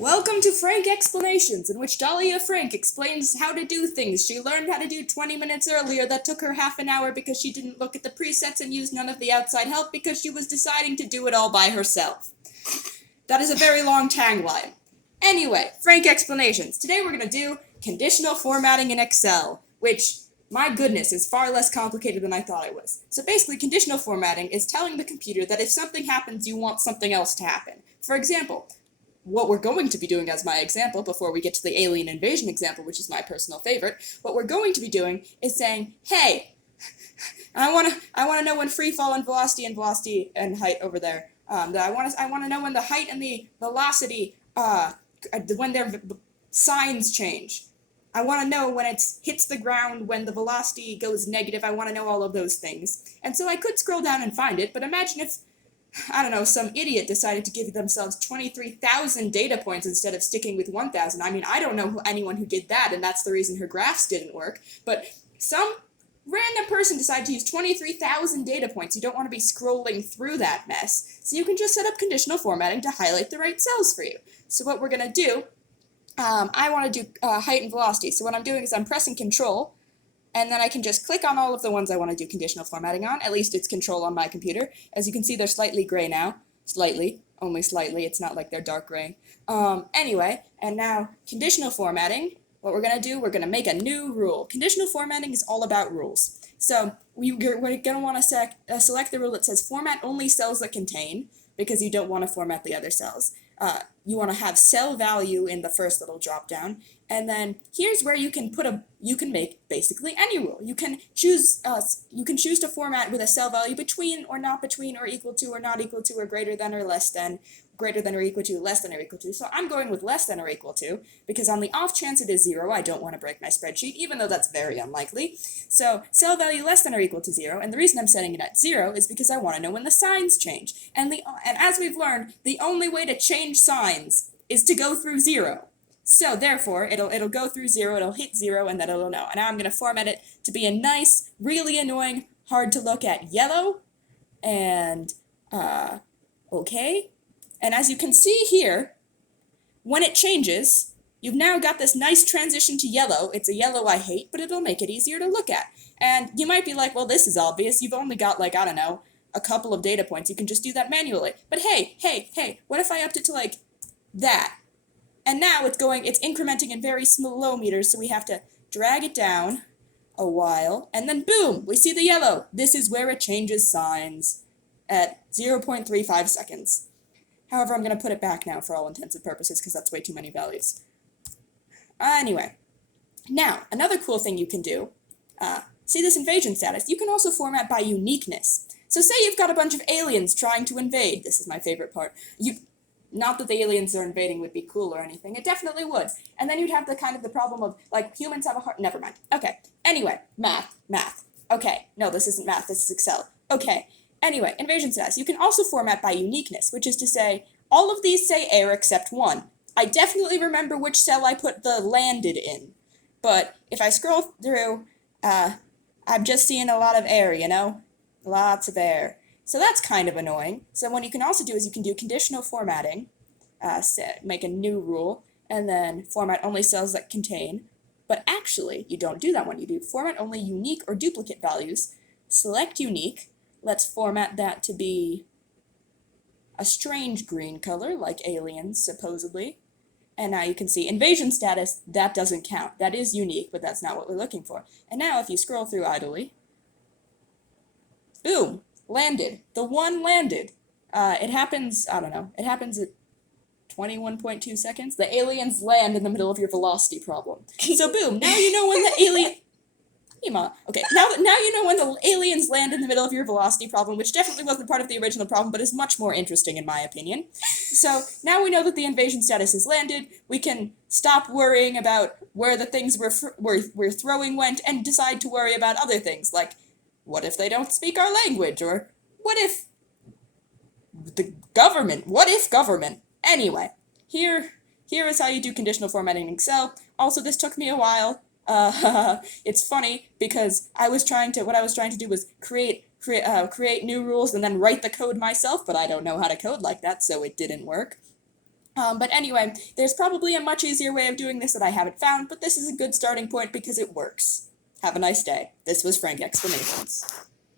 Welcome to Frank Explanations, in which Dahlia Frank explains how to do things she learned how to do 20 minutes earlier that took her half an hour because she didn't look at the presets and use none of the outside help because she was deciding to do it all by herself. That is a very long tagline. Anyway, Frank Explanations. Today we're going to do conditional formatting in Excel, which, my goodness, is far less complicated than I thought it was. So basically, conditional formatting is telling the computer that if something happens, you want something else to happen. For example, what we're going to be doing as my example, before we get to the alien invasion example, which is my personal favorite, what we're going to be doing is saying, hey, I want to know when free fall and velocity and height over there. I want to know when the height and the velocity, when their signs change. I want to know when it hits the ground, when the velocity goes negative. I want to know all of those things. And so I could scroll down and find it, but imagine if, I don't know, some idiot decided to give themselves 23,000 data points instead of sticking with 1,000. I mean, I don't know anyone who did that, and that's the reason her graphs didn't work. But some random person decided to use 23,000 data points. You don't want to be scrolling through that mess. So you can just set up conditional formatting to highlight the right cells for you. So what we're going to do, I want to do height and velocity. So what I'm doing is I'm pressing Control, and then I can just click on all of the ones I want to do conditional formatting on. At least it's Control on my computer. As you can see, they're slightly gray now. Slightly. Only slightly. It's not like they're dark gray. Anyway, and now conditional formatting. What we're going to do, we're going to make a new rule. Conditional formatting is all about rules. So we're going to want to select the rule that says format only cells that contain, because you don't want to format the other cells. You want to have cell value in the first little drop down, and then here's where you can make basically any rule. You can choose to format with a cell value between or not between or equal to or not equal to or greater than or less than, greater than or equal to, less than or equal to. So I'm going with less than or equal to, because on the off chance it is 0, I don't want to break my spreadsheet, even though that's very unlikely. So cell value less than or equal to 0, and the reason I'm setting it at 0 is because I want to know when the signs change. And as we've learned, the only way to change signs is to go through 0. So therefore, it'll go through 0, it'll hit 0, and then it'll know. And now I'm going to format it to be a nice, really annoying, hard to look at yellow, and okay. And as you can see here, when it changes, you've now got this nice transition to yellow. It's a yellow I hate, but it'll make it easier to look at. And you might be like, well, this is obvious. You've only got, like, I don't know, a couple of data points. You can just do that manually. But hey, what if I upped it to, like, that? And now it's incrementing in very slow meters, so we have to drag it down a while, and then boom, we see the yellow. This is where it changes signs at 0.35 seconds. However, I'm going to put it back now for all intents and purposes, because that's way too many values. Anyway, now, another cool thing you can do, see this invasion status, you can also format by uniqueness. So say you've got a bunch of aliens trying to invade. This is my favorite part. Not that the aliens they're invading would be cool or anything. It definitely would. And then you'd have the problem of, like, humans have a heart. Never mind. Okay. Anyway, math. Okay. No, this isn't math. This is Excel. Okay. Anyway, invasion status. You can also format by uniqueness, which is to say, all of these say air except one. I definitely remember which cell I put the landed in. But if I scroll through, I'm just seeing a lot of air, you know? Lots of air. So that's kind of annoying. So what you can also do is you can do conditional formatting, make a new rule, and then format only cells that contain. But actually, you don't do that one. You do format only unique or duplicate values, select unique. Let's format that to be a strange green color, like aliens, supposedly. And now you can see invasion status, that doesn't count. That is unique, but that's not what we're looking for. And now if you scroll through idly, boom, landed. The one landed. It happens, I don't know, it happens at 21.2 seconds. The aliens land in the middle of your velocity problem. So boom, now you know when the alien... Okay, now you know when the aliens land in the middle of your velocity problem, which definitely wasn't part of the original problem, but is much more interesting in my opinion. So now we know that the invasion status has landed. We can stop worrying about where the things we're throwing went and decide to worry about other things, like what if they don't speak our language, or what if the government? What if government? Anyway, here is how you do conditional formatting in Excel. Also, this took me a while. It's funny because what I was trying to do was create new rules and then write the code myself, but I don't know how to code like that, so it didn't work. But anyway, there's probably a much easier way of doing this that I haven't found, but this is a good starting point because it works. Have a nice day. This was Frank Explanations.